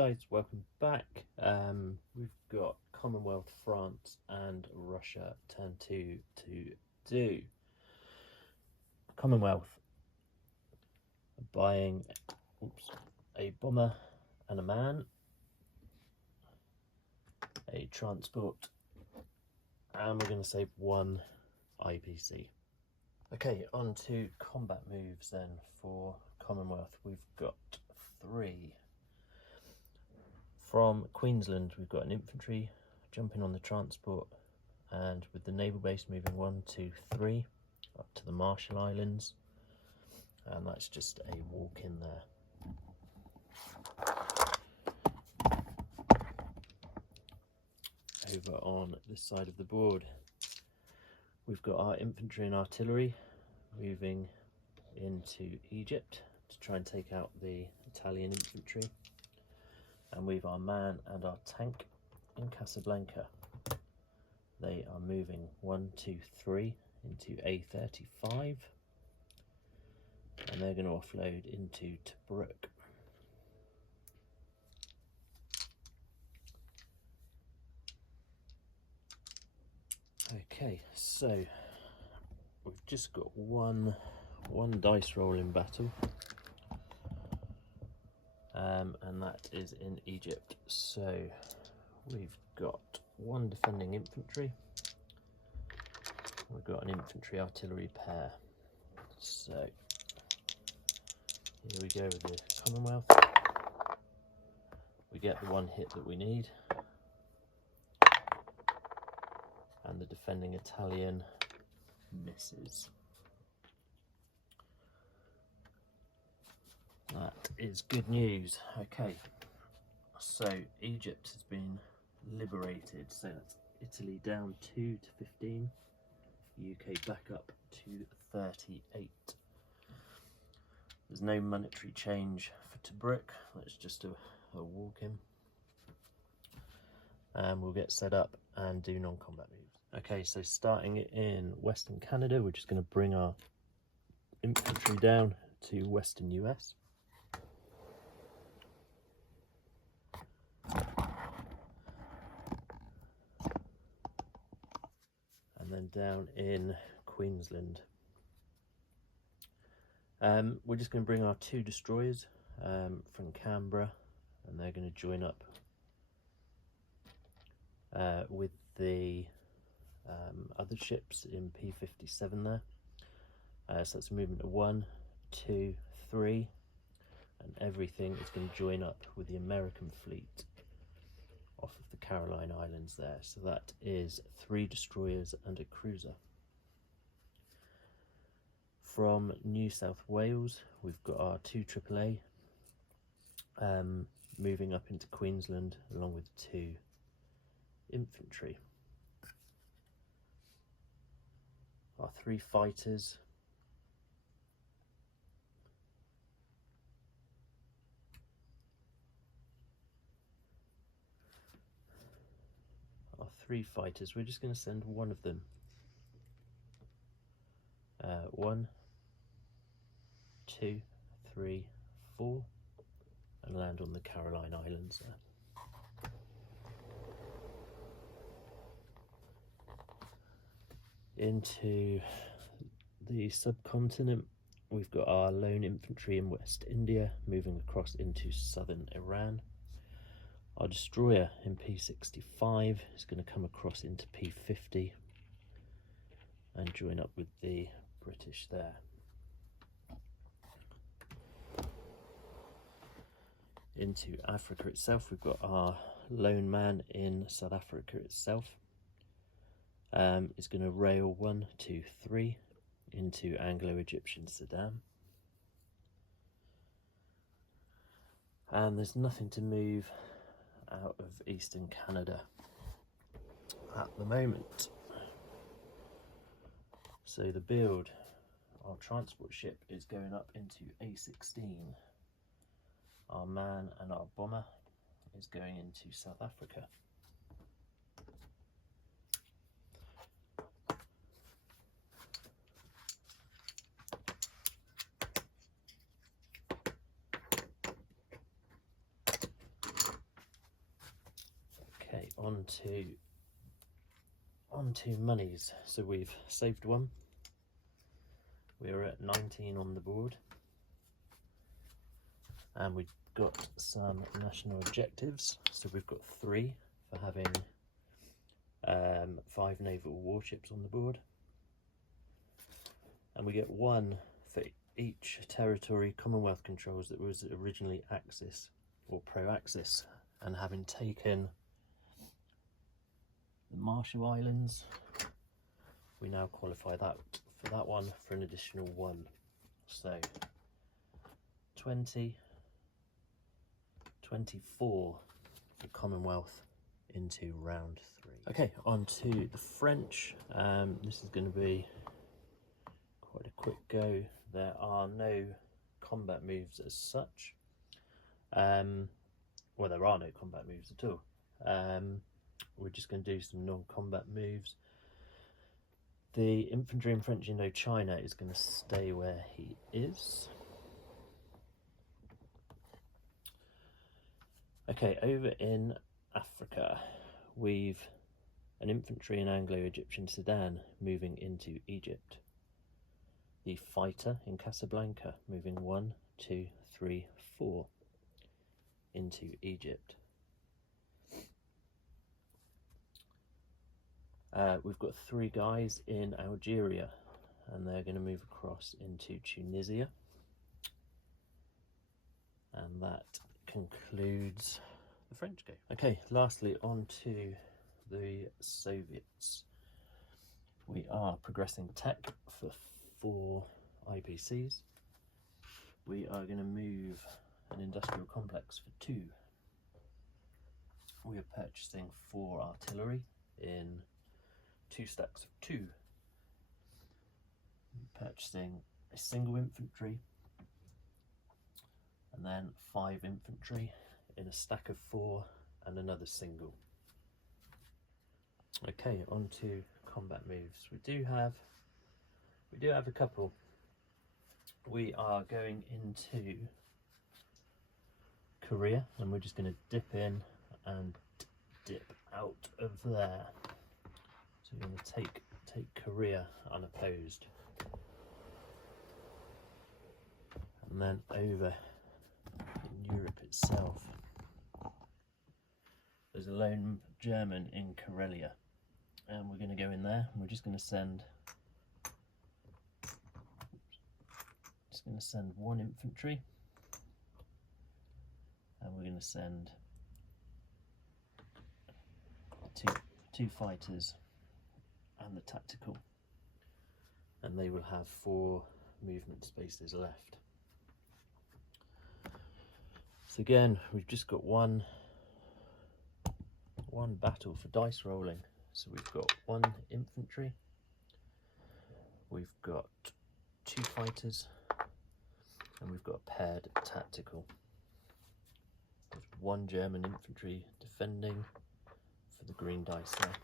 guys, welcome back. We've got Commonwealth, France and Russia turn 2 to do. Commonwealth buying a bomber and a man, a transport, and we're going to save one IPC. Okay, on to combat moves then for Commonwealth. We've got 3. From Queensland, we've got an infantry jumping on the transport, and with the naval base moving 1, 2, 3 up to the Marshall Islands, and that's just a walk in there. Over on this side of the board, we've got our infantry and artillery moving into Egypt to try and take out the Italian infantry, and we've our man and our tank in Casablanca. They are moving 1, 2, 3 into A35, and they're going to offload into Tobruk. Okay, so we've just got one dice roll in battle, and that is in Egypt. So we've got 1 defending infantry, we've got an infantry artillery pair. So here we go with the Commonwealth. We get the 1 hit that we need, and the defending Italian misses. That is good news. Okay, so Egypt has been liberated, so that's Italy down 2 to 15, UK back up to 38. There's no monetary change for Tobruk, that's just a walk in. And we'll get set up and do non-combat moves. Okay, so starting in Western Canada, we're just going to bring our infantry down to Western US. And then down in Queensland, we're just going to bring our 2 destroyers from Canberra, and they're going to join up with the other ships in P57 there. So that's a movement of 1, 2, 3, and everything is going to join up with the American fleet off of the Caroline Islands there. So that is 3 destroyers and a cruiser. From New South Wales, we've got our 2 AAA moving up into Queensland along with 2 infantry. Our 3 fighters, we're just going to send 1 of them 1, 2, 3, 4 and land on the Caroline Islands there. Into the subcontinent, we've got our lone infantry in West India moving across into southern Iran. Our destroyer in P65 is going to come across into P50 and join up with the British there. Into Africa itself, we've got our lone man in South Africa itself. Is going to rail 1, 2, 3 into Anglo-Egyptian Sudan. And there's nothing to move out of Eastern Canada at the moment. So the build, our transport ship is going up into A16. Our man and our bomber is going into South Africa. on to monies. So we've saved one. We're at 19 on the board, and we've got some national objectives. So we've got 3 for having 5 naval warships on the board, and we get 1 for each territory Commonwealth controls that was originally Axis or pro-Axis. And having taken the Marshall Islands, we now qualify that for that one for an additional 1. So 20, 24 for Commonwealth into round 3. Okay, on to the French. This is going to be quite a quick go. There are no combat moves as such. Well, there are no combat moves at all. We're just going to do some non-combat moves. The infantry in French Indochina is going to stay where he is. Okay, over in Africa, we've an infantry in Anglo-Egyptian Sudan moving into Egypt. The fighter in Casablanca moving 1, 2, 3, 4 into Egypt. We've got 3 guys in Algeria, and they're going to move across into Tunisia. And that concludes the French go. Okay, lastly on to the Soviets. We are progressing tech for 4 IPCs. We are going to move an industrial complex for 2. We are purchasing 4 artillery in 2 stacks of 2. Purchasing a single infantry, and then 5 infantry in a stack of 4 and another single. Okay, on to combat moves. We do have a couple. We are going into Korea, and we're just going to dip in and dip out of there. So we're going to take Korea unopposed, and then over in Europe itself, there's a lone German in Karelia, and we're going to go in there, and we're just going to send 1 infantry, and we're going to send 2 fighters and the tactical, and they will have 4 movement spaces left. So again, we've just got one battle for dice rolling. So we've got 1 infantry, we've got 2 fighters, and we've got a paired tactical. There's 1 German infantry defending for the green dice there.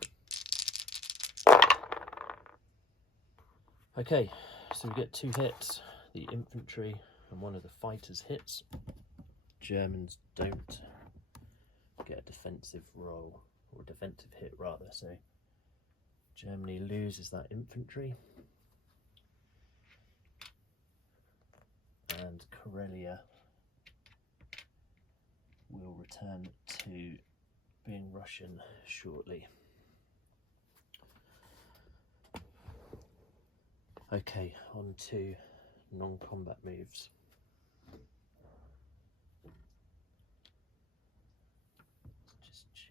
Okay, so we get 2 hits. The infantry and 1 of the fighters hits. Germans don't get a defensive roll, or a defensive hit rather, so Germany loses that infantry, and Karelia will return to being Russian shortly. Okay, on to non-combat moves. Let's just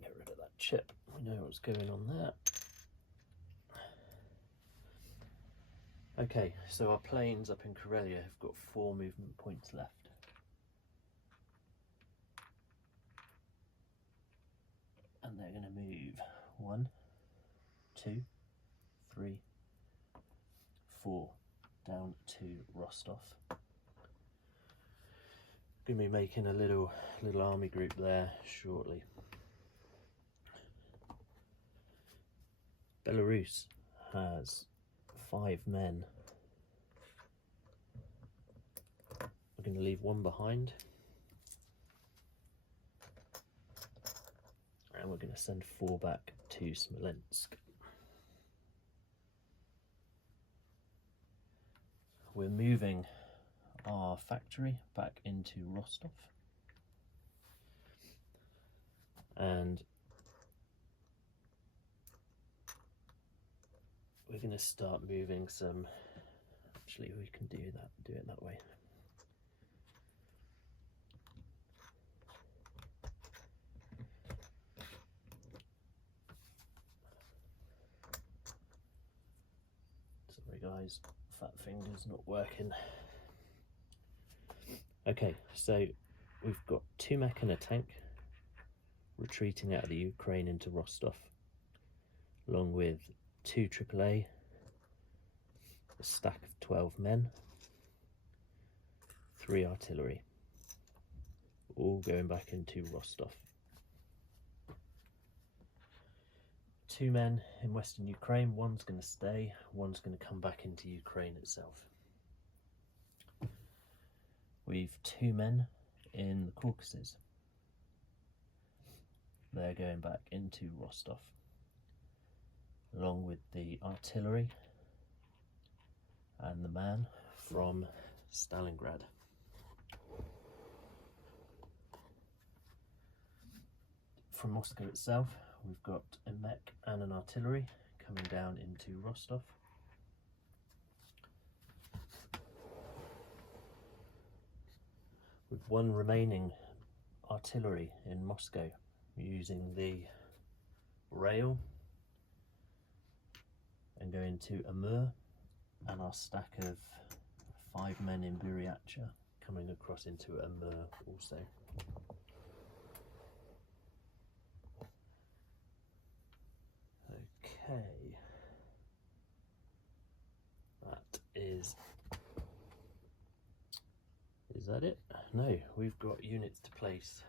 get rid of that chip. We know what's going on there. Okay, so our planes up in Karelia have got 4 movement points left. And they're going to move 1, 2, 3, 4 down to Rostov. Going to be making a little army group there shortly. Belarus has 5 men. We're going to leave 1 behind, and we're going to send 4 back to Smolensk. We're moving our factory back into Rostov, and we're going to start moving some. Actually, we can do it that way. Sorry guys, fat finger's not working. Okay, so we've got 2 mech and a tank retreating out of the Ukraine into Rostov, along with 2 AAA, a stack of 12 men, 3 artillery, all going back into Rostov. 2 men in Western Ukraine, one's going to stay, one's going to come back into Ukraine itself. We've 2 men in the Caucasus. They're going back into Rostov, along with the artillery and the man from Stalingrad. From Moscow itself, we've got a mech and an artillery coming down into Rostov. With 1 remaining artillery in Moscow, using the rail and going to Amur, and our stack of 5 men in Buryatia coming across into Amur also. Okay, is that it? No, we've got units to place.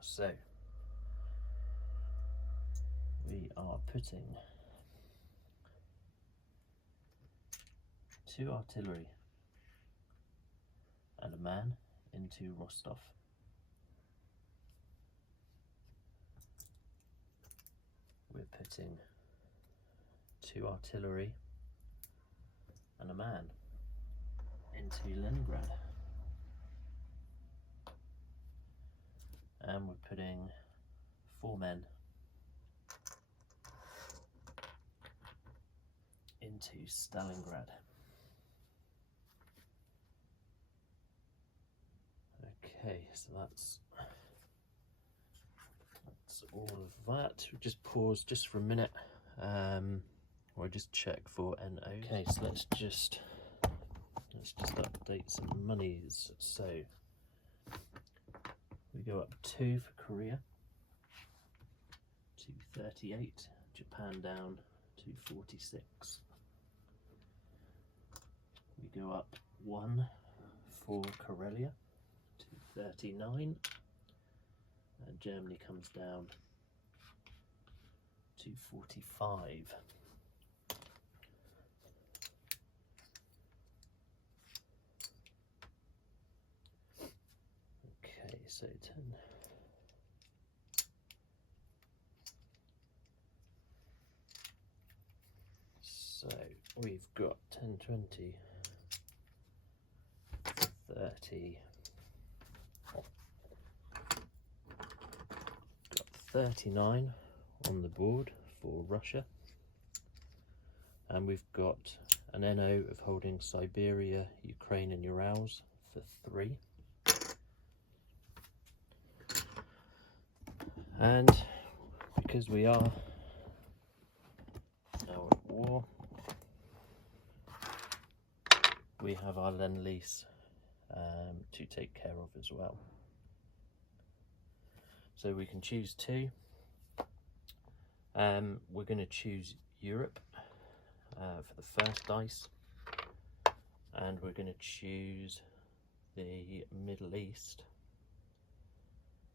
So we are putting 2 artillery and a man into Rostov. We're putting 2 artillery and a man into Leningrad. And we're putting 4 men into Stalingrad. Okay, so that's all of that. We'll just pause just for a minute, or just check for NO. Okay, so let's just update some monies. So we go up 2 for Korea to 38, Japan down to 46. We go up 1 for Karelia to 39, and Germany comes down to 45. Okay, so 10. So we've got 10, 20, 30, got 39 on the board for Russia, and we've got an NO of holding Siberia, Ukraine and Urals for 3. And because we are now at war, we have our Lend-Lease to take care of as well. So we can choose 2. We're going to choose Europe for the first dice, and we're going to choose the Middle East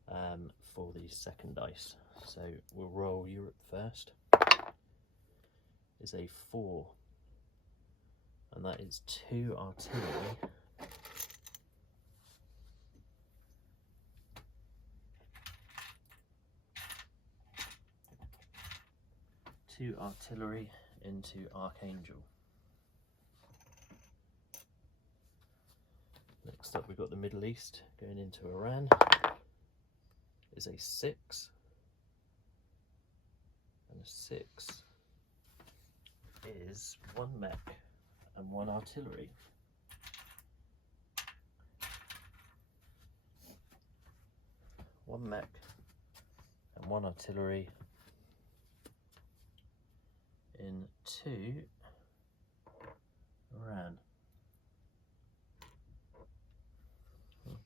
for the second dice. So we'll roll Europe first. Is a 4, and that is 2 artillery 2 artillery into Archangel. Next up we've got the Middle East going into Iran. Is a 6, and a 6 is 1 mech and 1 artillery. One mech and 1 artillery into Iran.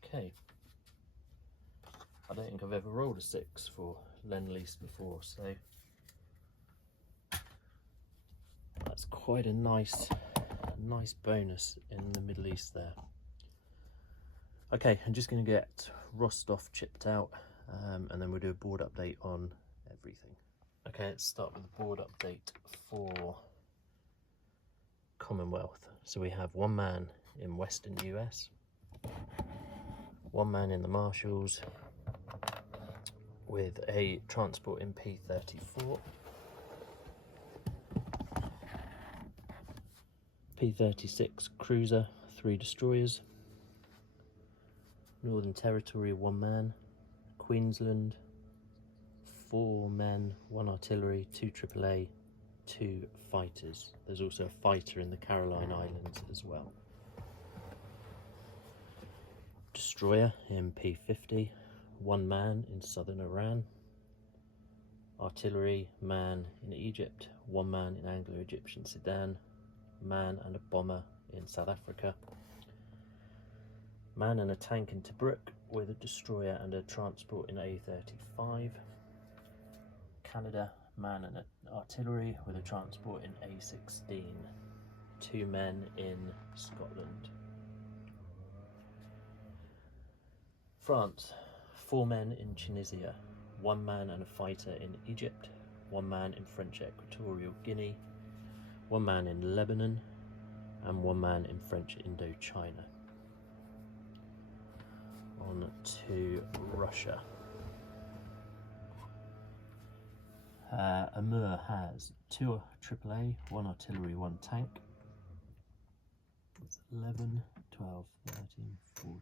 Okay. I don't think I've ever rolled a 6 for Lend-Lease before, so that's quite a nice bonus in the Middle East there. Okay, I'm just going to get Rostov chipped out, and then we'll do a board update on everything. Okay, let's start with the board update for Commonwealth. So we have 1 man in Western US, 1 man in the Marshalls with a transport in P-34, P-36 cruiser, 3 destroyers, Northern Territory 1 man, Queensland 4 men, 1 artillery, 2 AAA, 2 fighters. There's also a fighter in the Caroline Islands as well. Destroyer in P-50, 1 man in southern Iran, artillery man in Egypt, 1 man in Anglo-Egyptian Sudan, man and a bomber in South Africa, man and a tank in Tobruk with a destroyer and a transport in A-35, Canada, man and artillery with a transport in A-16, 2 men in Scotland. France, 4 men in Tunisia, 1 man and a fighter in Egypt, 1 man in French Equatorial Guinea, 1 man in Lebanon, and 1 man in French Indochina. On to Russia. Amur has 2 AAA, 1 artillery, 1 tank. It's 11, 12, 13, 14,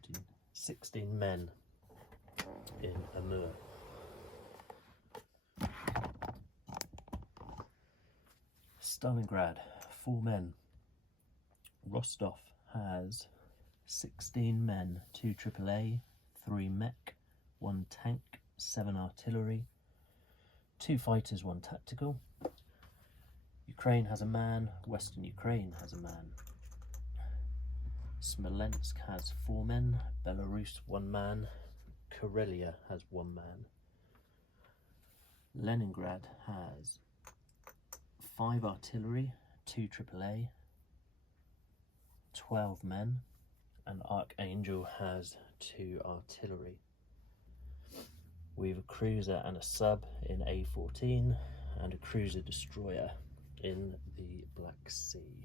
16 men in Amur. Stalingrad, 4 men. Rostov has 16 men, 2 AAA, 3 mech, 1 tank, 7 artillery, 2 fighters, 1 tactical. Ukraine has a man, Western Ukraine has a man. Smolensk has 4 men, Belarus 1 man, Karelia has 1 man. Leningrad has 5 artillery, 2 AAA, 12 men, and Archangel has 2 artillery. We have a cruiser and a sub in A-14 and a cruiser destroyer in the Black Sea.